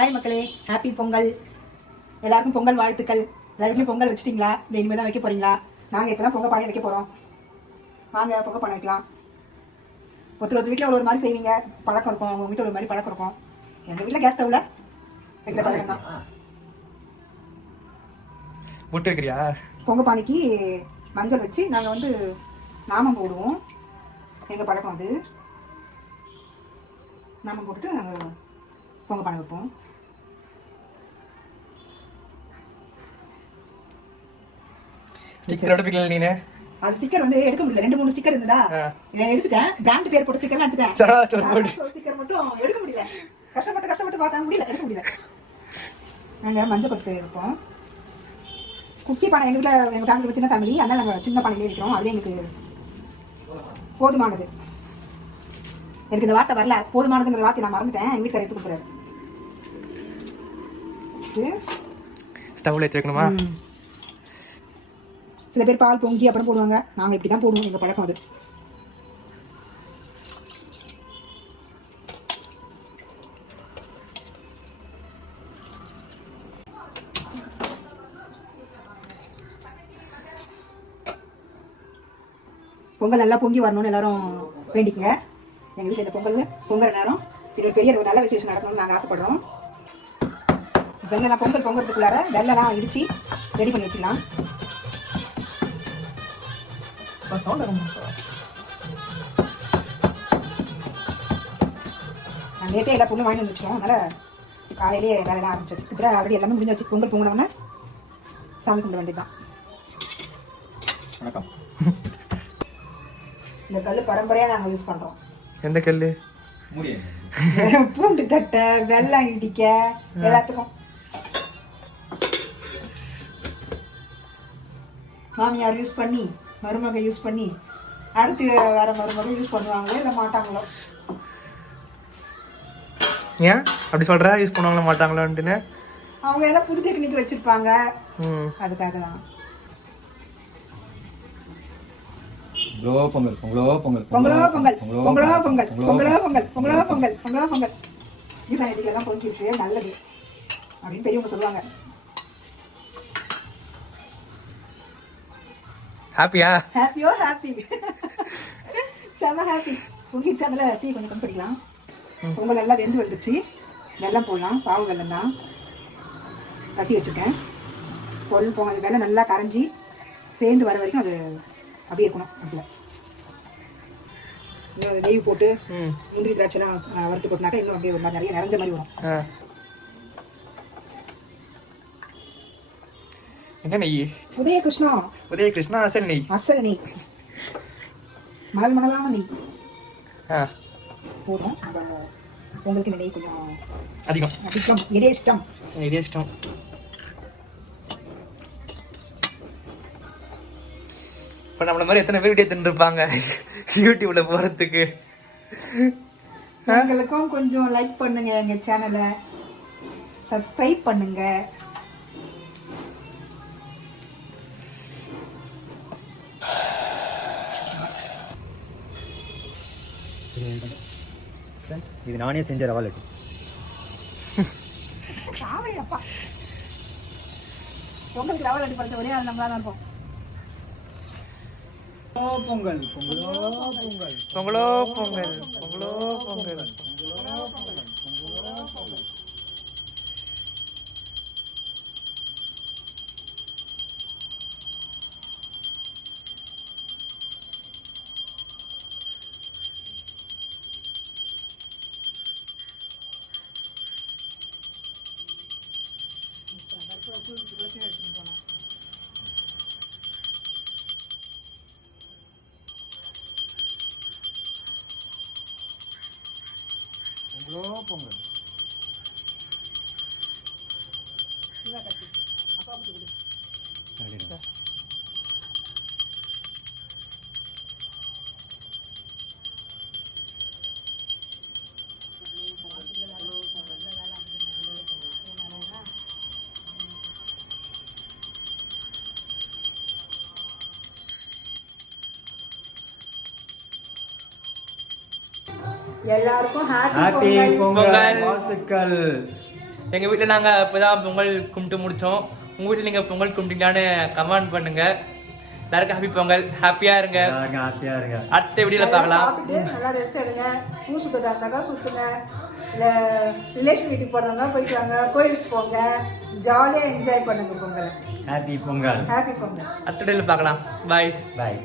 Hi மக்களே, happy Pongal. எல்லாருக்கும் பொங்கல் வாழ்த்துக்கள். எல்லாருக்கும் பொங்கல் வச்சுட்டீங்களா? இந்த இனிமேல் தான் வைக்க போறீங்களா? நாங்கள் இப்போ தான் பொங்கல் பானை வைக்க போகிறோம். வாங்க பொங்கல் பானை வைக்கலாம். ஒருத்தர் வீட்டில் ஒரு மாதிரி செய்வீங்க, பழக்கம் இருக்கும். அவங்க வீட்டில் ஒரு மாதிரி பழக்கம் இருக்கும். எங்கள் வீட்டில் கேஸ் ஸ்டவ்வில் வைக்கிற பழக்கம் தான். முட்டை வைக்கிறியா? பொங்கல் பானைக்கு மஞ்சள் வச்சு நாங்கள் வந்து நாமம் போடுவோம். எங்கள் பழக்கம் அது. நாமம் போட்டுட்டு நாங்கள் பொங்கல் பானை வைப்போம். ஸ்டிக்கர் எடுப்பிக்கல நீனே? அது ஸ்டிக்கர் வந்து எடுக்க முடியல. 2-3 ஸ்டிக்கர் இருந்ததா, எடுத்துட்டேன். பிராண்ட் பேர் போட்ட ஸ்டிக்கர்லாம் எடுத்துட்டேன். ஸ்டிக்கர் மட்டும் எடுக்க முடியல. கஷ்டப்பட்டு பார்த்தா முடியல, எடுக்க முடியல. நாங்கள் மஞ்சள் பத்து வைப்போம். குக்கி பானை எங்கள் வீட்டில், எங்கள் ஃபேமிலி சின்ன ஃபேமிலி, அதனால் நாங்கள் சின்ன பானையிலே வைக்கிறோம். அதுவே எங்களுக்கு போதுமானது. எனக்கு இந்த வார்த்தை வரல, போதுமானதுங்கிற வார்த்தை நான் மறந்துட்டேன். எங்கள் வீட்டுக்கார எடுத்து கொடுக்குறாரு. ஸ்டவ்ல வச்சு வைக்கணுமா? சில பேர் பால் பொங்கி அப்புறம் போடுவாங்க. நாங்கள் இப்படி தான் போடுவோம். எங்கள் பழக்கம் அது. பொங்கல் நல்லா பொங்கி வரணும்னு எல்லாரும் வேண்டிக்குங்க. எங்கள் வீட்டில் இந்த பொங்கல் நேரம் இது பெரிய ஒரு நல்ல விசேஷம் நடக்கணும்னு நாங்கள் ஆசைப்படுறோம். வெள்ளெல்லாம் பொங்கறதுக்குள்ளார வெள்ளெல்லாம் இடித்து ரெடி பண்ணி வச்சுக்கலாம். நான் நேற்றே எல்லா பொருளும் வாங்கி வந்துச்சோம். அதனால் காலையிலேயே வேலையெல்லாம் ஆரம்பிச்சு கிட்ட அப்படி எல்லாமே முடிஞ்சு வச்சு பொங்கல் பொங்கினோம்னா சாமி கும்பிட வேண்டியதுதான். வணக்கம். இந்த கல் பரம்பரையாக நாங்கள் யூஸ் பண்ணுறோம். எந்த கல்? பூண்டு தட்டை, வெள்ளம் இடிக்க எல்லாத்துக்கும். மாமியார் யூஸ் பண்ணி, மருமக யூஸ் பண்ணி, அடுத்து வேற மருமக யூஸ் பண்ணுவாங்களோ இல்லை மாட்டாங்களோ? ஏன் அப்படி சொல்ற? யூஸ் பண்ணுவாங்களா மாட்டாங்களோன்ட்டுன்னு அவங்க எல்லாம் புது டெக்னிக் வச்சிருப்பாங்க. அதுக்காக தான். பொங்கல் பொங்கலோ பொங்கல் பொங்கலோ பொங்கல் பொங்கலோ பொங்கல் பொங்கலோ பொங்கல் பொங்கலோ பொங்கல் பொங்கலோ பொங்கல். ஈசானியத்துக்கு எல்லாம் பொங்கிச்சு நல்லது அப்படின்னு பெரியவங்க சொல்லுவாங்க. ஹாப்பியா? ஹாப்பியோ ஹாப்பி, செம ஹாப்பி. பொங்கிடுச்சு. அதில் டீ கொஞ்சம் கம்மி பண்ணிக்கலாம். பொங்கல் நல்லா வெந்து வந்துச்சு. வெல்லம் போடலாம். பாவு வெல்லம் தான் கட்டி வச்சுருக்கேன். பொங்கல் வெல்லம் நல்லா கரைஞ்சி சேர்ந்து வர வரைக்கும் அது அப்படியே இருக்கணும். அதில் நெய் போட்டு முந்திரி திராட்சைலாம் வறுத்து போட்டினாக்கா இன்னும் அப்படியே ஒரு மாதிரி நிறைய நிறைஞ்ச மாதிரி வரும். என்ன நெய்? உதயகிருஷ்ணா அசல் நெய். அசல் நெய், மணலான நெய் போதும். உங்களுக்கு இந்த நெய் கொஞ்சம் அதிகம். எதேஷ்டம். இப்போ நம்மள மாதிரி எத்தனை பேர் வீடியோ தின்னுருப்பாங்க யூடியூப்ல போறதுக்கு. உங்களுக்கும் கொஞ்சம் லைக் பண்ணுங்க, எங்க சேனலை சப்ஸ்கிரைப் பண்ணுங்க. இது நானே செஞ்ச ரவா லட்டு. அப்பா பொங்கலுக்கு ரவா லட்டு படுத்த ஒரே நம்மளா தான் இருப்போம். பொங்கல் பொங்கலோ பொங்கல் பொங்கலோ பொங்கல் பொங்கலோ பொங்கல். பொங்கல் எல்லாருக்கும் ஹாப்பி பொங்கல் வாழ்த்துக்கள். எங்க வீட்டுல நாங்க இப்பதான் பொங்கல் கும்பிட்டு முடிச்சோம். உங்க வீட்டுல நீங்க பொங்கல் கும்பிட்டீங்களான்னு கமெண்ட் பண்ணுங்க. எல்லாருக்கும் ஹாப்பி பொங்கல், ஹாப்பியா இருங்க. ஹாப்பியா இருங்க. அடுத்த வீடியோல பார்க்கலாம். சாப்பிட்டு நல்லா ரெஸ்ட் எடுங்க. ஊர் சுத்ததா இருந்தாக்கா சுத்துங்க, இல்ல ரிலேஷன் வீட்டுக்கு போறதா போயிட்டு வாங்க, கோயிலுக்கு போங்க, ஜாலியா என்ஜாய் பண்ணுங்க பொங்கலை. ஹாப்பி பொங்கல். ஹாப்பி பொங்கல். அடுத்த வீடியோல பார்க்கலாம். பாய். பாய்.